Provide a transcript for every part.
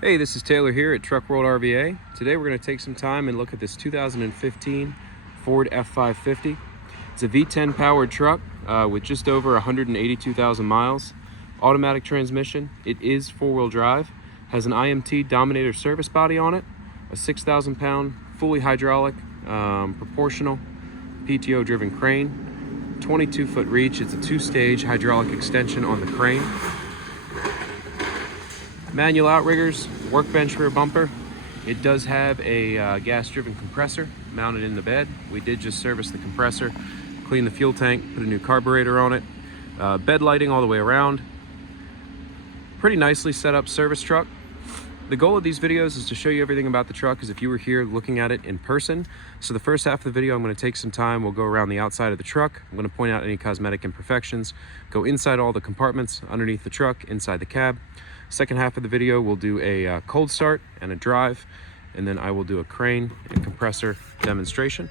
Hey, this is Taylor here at Truck World RVA. Today we're going to take some time and look at this 2015 Ford F550. It's a V10 powered truck with just over 182,000 miles. Automatic transmission. It is four-wheel drive. Has an IMT Dominator service body on it. A 6,000 pound fully hydraulic proportional PTO driven crane. 22-foot reach. It's a two-stage hydraulic extension on the crane. Manual outriggers, workbench rear bumper. It does have a gas-driven compressor mounted in the bed. We did just service the compressor, clean the fuel tank, put a new carburetor on it. Bed lighting all the way around. Pretty nicely set up service truck. The goal of these videos is to show you everything about the truck as if you were here looking at it in person. So the first half of the video, I'm going to take some time. We'll go around the outside of the truck. I'm going to point out any cosmetic imperfections, go inside all the compartments underneath the truck, inside the cab. Second half of the video, we'll do a cold start and a drive, and then I will do a crane and compressor demonstration.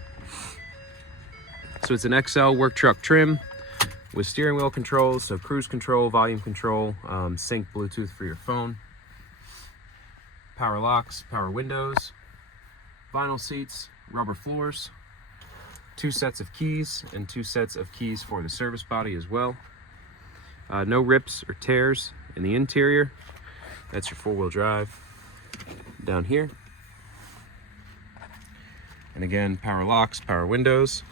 So it's an XL work truck trim with steering wheel controls, so cruise control, volume control, sync Bluetooth for your phone, power locks, power windows, vinyl seats, rubber floors, 2 sets of keys, and 2 sets of keys for the service body as well. No rips or tears in the interior. That's your four-wheel drive down here. And again, power locks, power windows.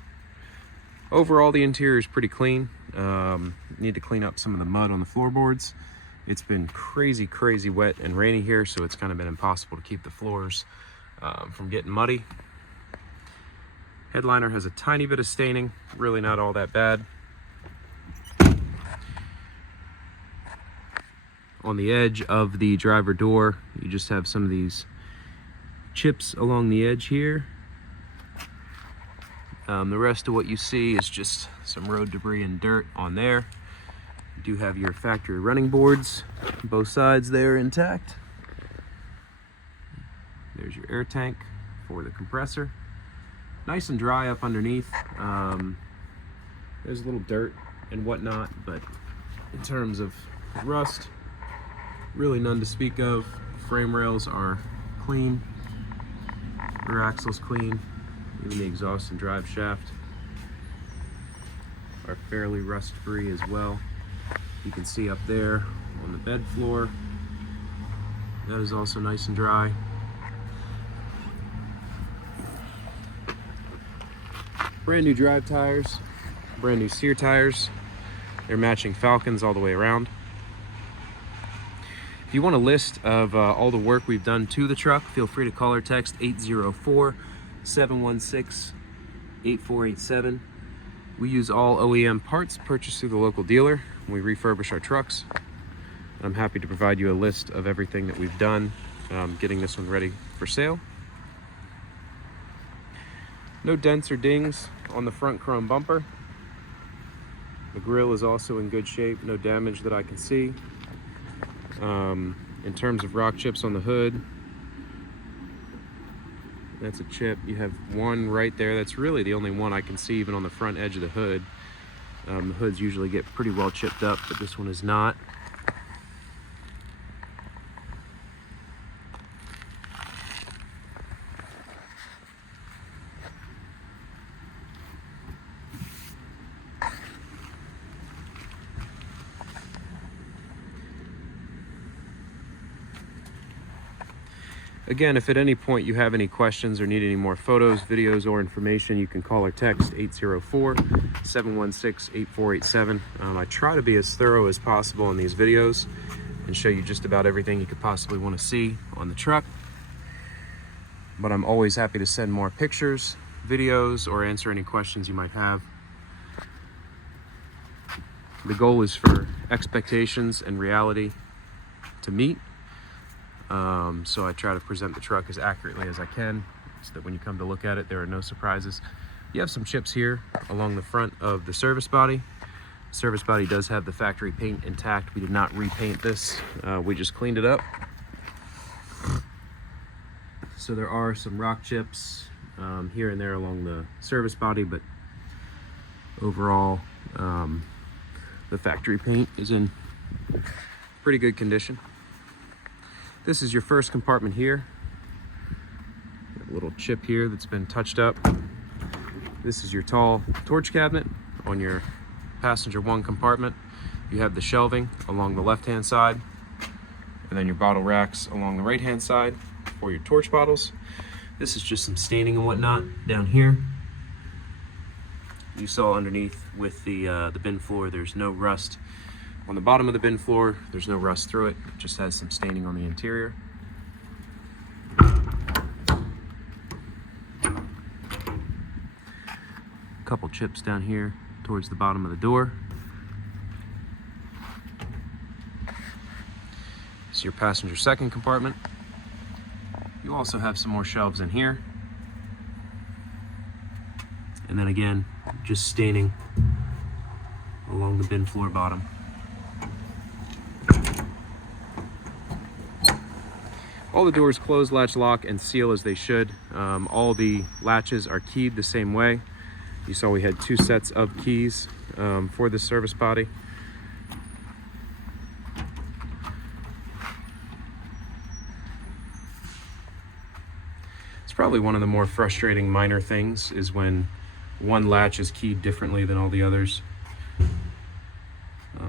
Overall, the interior is pretty clean. Need to clean up some of the mud on the floorboards. It's been crazy wet and rainy here, so it's kind of been impossible to keep the floors from getting muddy. Headliner has a tiny bit of staining, really not all that bad. On the edge of the driver door, you just have some of these chips along the edge here. The rest of what you see is just some road debris and dirt on there. You do have your factory running boards, both sides there intact. There's your air tank for the compressor. Nice and dry up underneath. There's a little dirt and whatnot, but in terms of rust, really none to speak of. Frame rails are clean, rear axle's clean, even the exhaust and drive shaft are fairly rust free as well. You can see up there on the bed floor, that is also nice and dry. Brand new drive tires, brand new sear tires. They're matching Falcons all the way around. If you want a list of all the work we've done to the truck, feel free to call or text 804-716-8487. We use all OEM parts purchased through the local dealer. We refurbish our trucks. I'm happy to provide you a list of everything that we've done getting this one ready for sale. No dents or dings on the front chrome bumper. The grille is also in good shape, no damage that I can see. In terms of rock chips on the hood, that's a chip. You have one right there. That's really the only one I can see even on the front edge of the hood. The hoods usually get pretty well chipped up, but this one is not. Again, if at any point you have any questions or need any more photos, videos, or information, you can call or text 804-716-8487. I try to be as thorough as possible in these videos and show you just about everything you could possibly want to see on the truck. But I'm always happy to send more pictures, videos, or answer any questions you might have. The goal is for expectations and reality to meet. So I try to present the truck as accurately as I can so that when you come to look at it, there are no surprises. You have some chips here along the front of the service body. The service body does have the factory paint intact. We did not repaint this. We just cleaned it up. So there are some rock chips here and there along the service body, but overall the factory paint is in pretty good condition. This is your first compartment here. A little chip here that's been touched up. This is your tall torch cabinet on your passenger 1 compartment. You have the shelving along the left-hand side, and then your bottle racks along the right-hand side for your torch bottles. This is just some staining and whatnot down here. You saw underneath with the bin floor, there's no rust. On the bottom of the bin floor, there's no rust through it. It just has some staining on the interior. A couple chips down here towards the bottom of the door. This is your passenger 2nd compartment. You also have some more shelves in here. And then again, just staining along the bin floor bottom. All the doors close, latch, lock, and seal as they should. All the latches are keyed the same way. You saw we had 2 sets of keys for this service body. It's probably one of the more frustrating minor things is when one latch is keyed differently than all the others.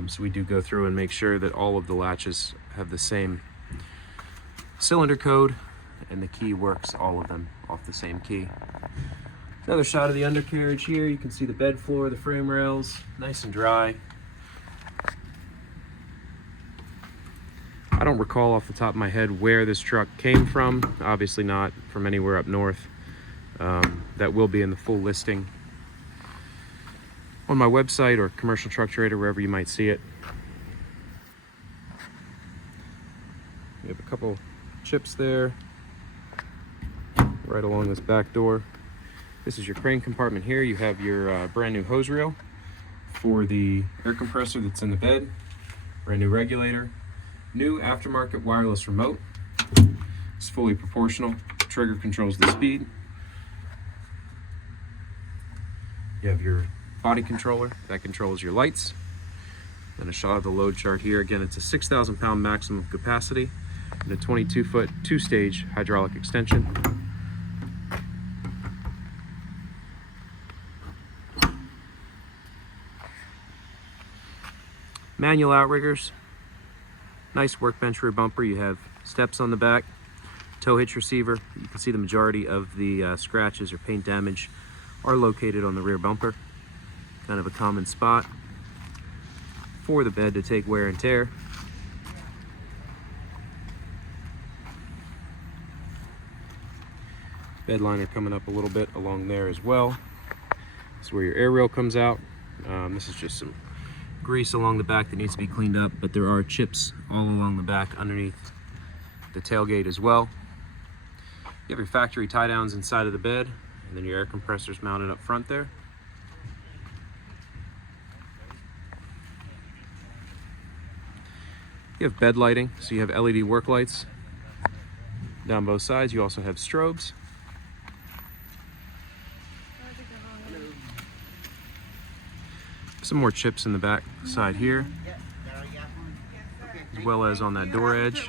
So we do go through and make sure that all of the latches have the same cylinder code, and the key works all of them off the same key. Another shot of the undercarriage here. You can see the bed floor, the frame rails, nice and dry. I don't recall off the top of my head where this truck came from. Obviously not from anywhere up north. That will be in the full listing on my website or Commercial Truck Trader, wherever you might see it. We have a couple chips there right along this back door. This is your crane compartment here. You have your brand new hose reel for the air compressor that's in the bed, brand new regulator, new aftermarket wireless remote. It's fully proportional. Trigger controls the speed. You have your body controller that controls your lights. And a shot of the load chart here. Again, it's a 6,000 pound maximum capacity and a 22-foot 2-stage hydraulic extension. Manual outriggers, nice workbench rear bumper. You have steps on the back, tow hitch receiver. You can see the majority of the scratches or paint damage are located on the rear bumper. Kind of a common spot for the bed to take wear and tear. Bed liner coming up a little bit along there as well. This is where your air rail comes out. This is just some grease along the back that needs to be cleaned up, but there are chips all along the back underneath the tailgate as well. You have your factory tie downs inside of the bed, and then your air compressors mounted up front there. You have bed lighting, so you have LED work lights down both sides. You also have strobes. Some more chips in the back side here, as well as on that door edge.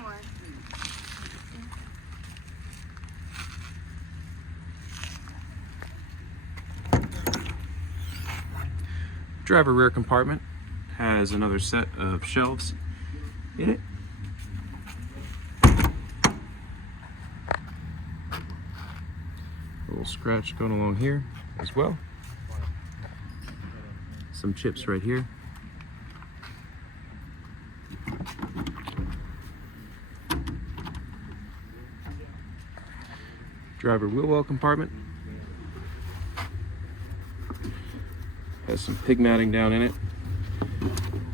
Driver rear compartment has another set of shelves in it. A little scratch going along here as well. Some chips right here. Driver wheel well compartment. Has some pig matting down in it.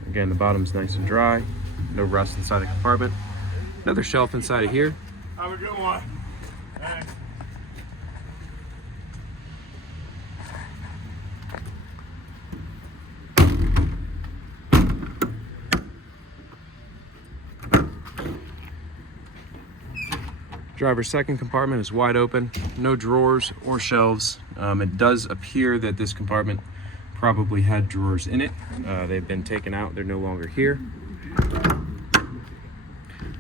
Again, the bottom's nice and dry. No rust inside the compartment. Another shelf inside of here. Have a good one. Driver's second compartment is wide open, no drawers or shelves. It does appear that this compartment probably had drawers in it. They've been taken out, they're no longer here.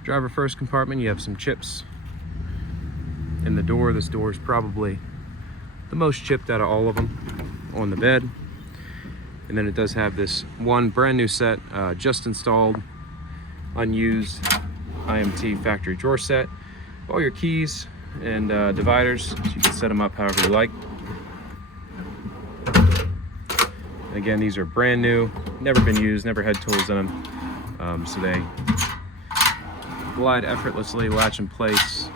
Driver first compartment, you have some chips in the door. This door is probably the most chipped out of all of them on the bed. And then it does have this one brand new set, just installed, unused IMT factory drawer set. All your keys and dividers, so you can set them up however you like. Again, these are brand new, never been used, never had tools in them, so they glide effortlessly, latch in place.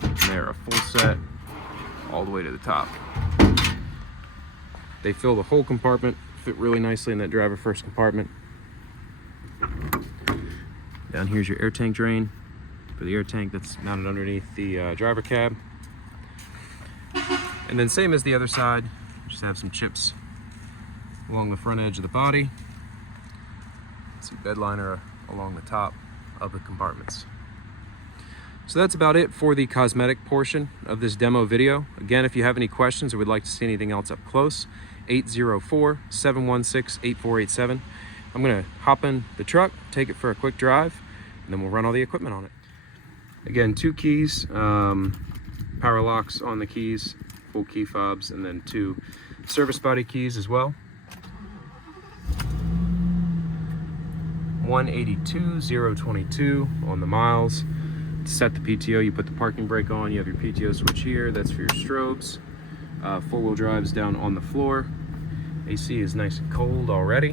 And they're a full set all the way to the top. They fill the whole compartment, fit really nicely in that driver first compartment. Down here's your air tank drain for the air tank that's mounted underneath the driver cab. And then same as the other side, just have some chips along the front edge of the body. See bed liner along the top of the compartments. So that's about it for the cosmetic portion of this demo video. Again, if you have any questions or would like to see anything else up close, 804-716-8487. I'm gonna hop in the truck, take it for a quick drive, and then we'll run all the equipment on it. Again, 2 keys, power locks on the keys, full key fobs, and then 2 service body keys as well. 182,022 on the miles. To set the PTO, you put the parking brake on, you have your PTO switch here, that's for your strobes. 4-wheel drive is down on the floor. AC is nice and cold already.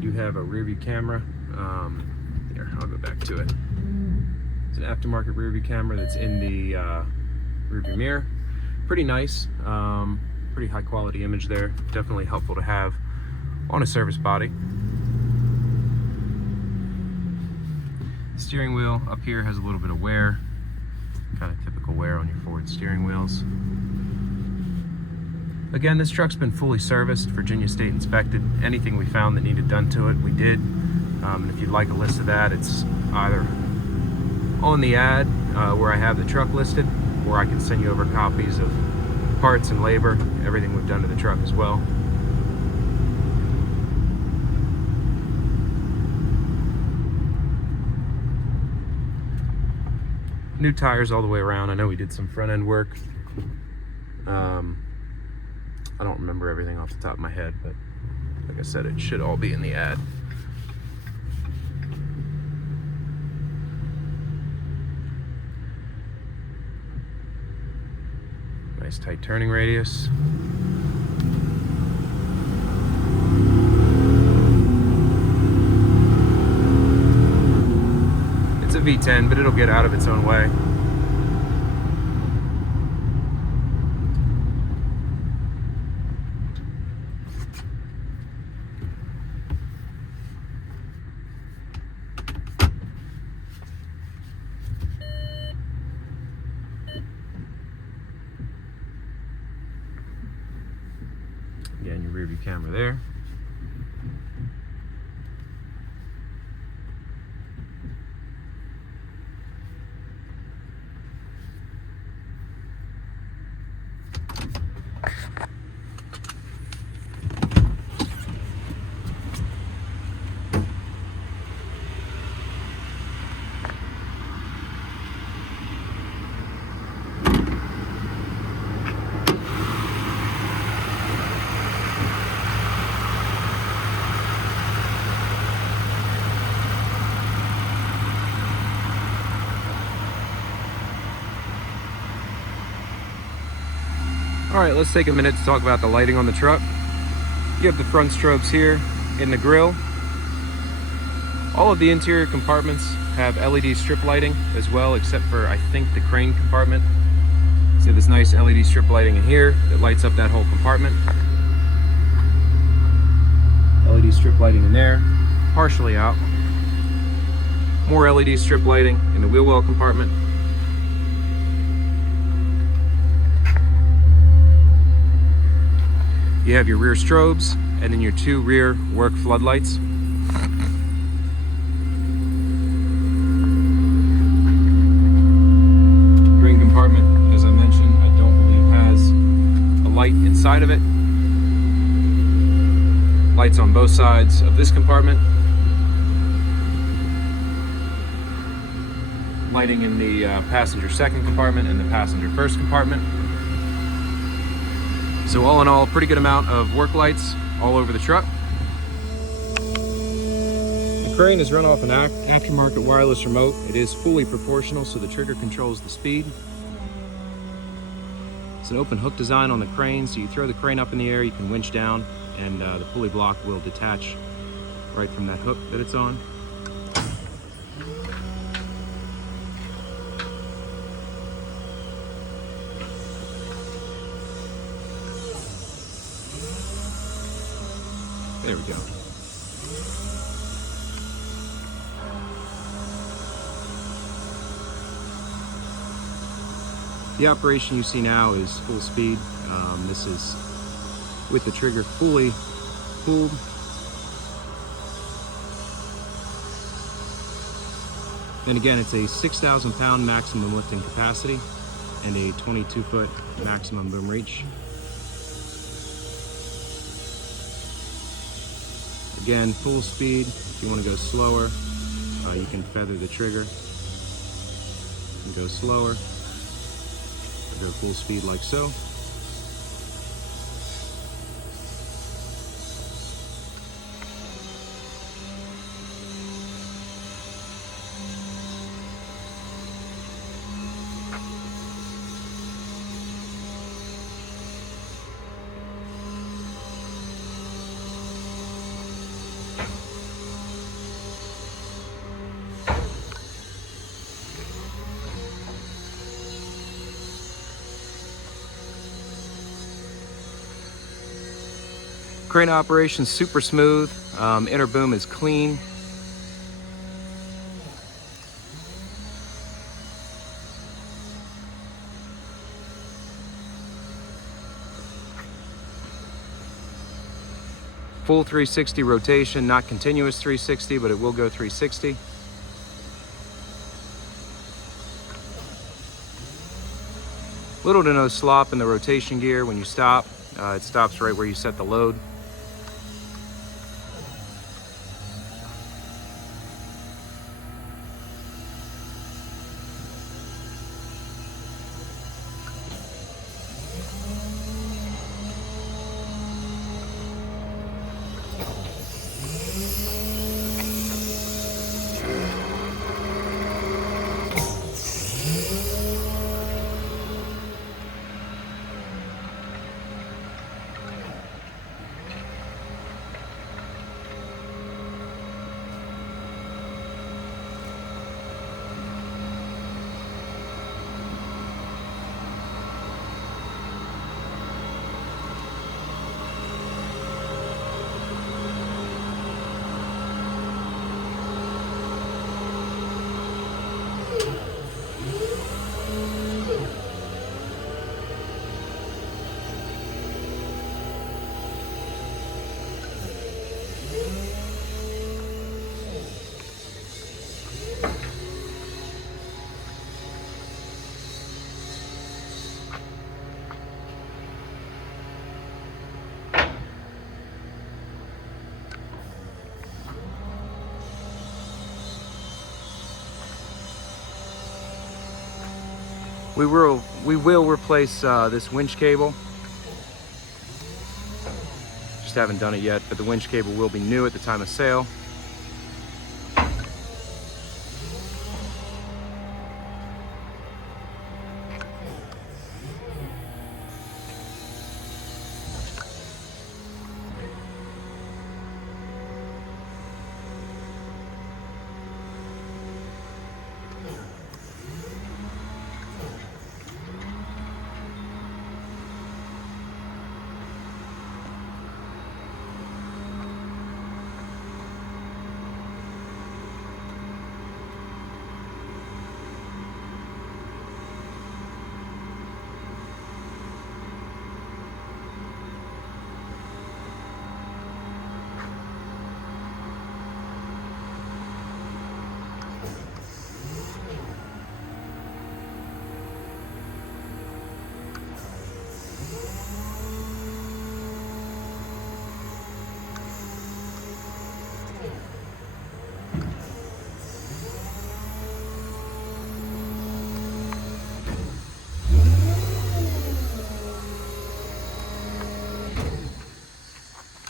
You have a rear view camera. Here, I'll go back to it. It's an aftermarket rear view camera that's in the rear view mirror. Pretty nice, pretty high quality image there. Definitely helpful to have on a service body. Steering wheel up here has a little bit of wear, kind of typical wear on your Ford steering wheels. Again, this truck's been fully serviced, Virginia State inspected. Anything we found that needed done to it, we did. And if you'd like a list of that, it's either on the ad where I have the truck listed, or I can send you over copies of parts and labor, everything we've done to the truck as well. New tires all the way around. I know we did some front end work. I don't remember everything off the top of my head, but like I said, it should all be in the ad. Nice tight turning radius. It's a V10, but it'll get out of its own way. Again, your rear view camera there. Alright, let's take a minute to talk about the lighting on the truck. You have the front strobes here in the grille. All of the interior compartments have LED strip lighting as well, except for, I think, the crane compartment. So this nice LED strip lighting in here that lights up that whole compartment. LED strip lighting in there, partially out. More LED strip lighting in the wheel well compartment. You have your rear strobes and then your 2 rear work floodlights. Green compartment, as I mentioned, I don't believe has a light inside of it. Lights on both sides of this compartment. Lighting in the passenger second compartment and the passenger first compartment. So all in all, pretty good amount of work lights all over the truck. The crane is run off an aftermarket wireless remote. It is fully proportional, so the trigger controls the speed. It's an open hook design on the crane, so you throw the crane up in the air, you can winch down, and the pulley block will detach right from that hook that it's on. There we go. The operation you see now is full speed. This is with the trigger fully pulled. And again, it's a 6,000 pound maximum lifting capacity and a 22-foot maximum boom reach. Again, full speed. If you want to go slower, you can feather the trigger and go slower. Go full speed like so. Crane operation super smooth. Inner boom is clean. Full 360 rotation, not continuous 360, but it will go 360. Little to no slop in the rotation gear when you stop. It stops right where you set the load. We will replace this winch cable. Just haven't done it yet, but the winch cable will be new at the time of sale.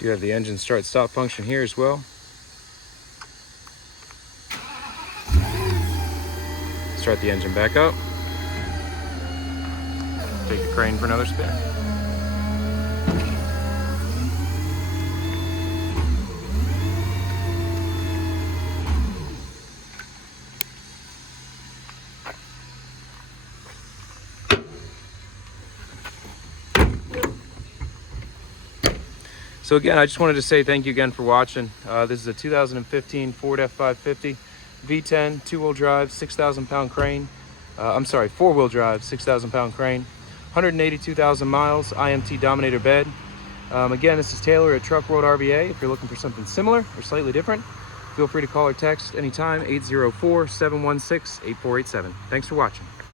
You have the engine start stop function here as well. Start the engine back up. Take the crane for another spin. So again, I just wanted to say thank you again for watching. This is a 2015 Ford F550 V10 two-wheel drive 6,000 pound crane. I'm sorry, four-wheel drive 6,000 pound crane, 182,000 miles, IMT Dominator bed. Again, this is Taylor at Truck World RVA. If you're looking for something similar or slightly different, feel free to call or text anytime, 804-716-8487. Thanks for watching.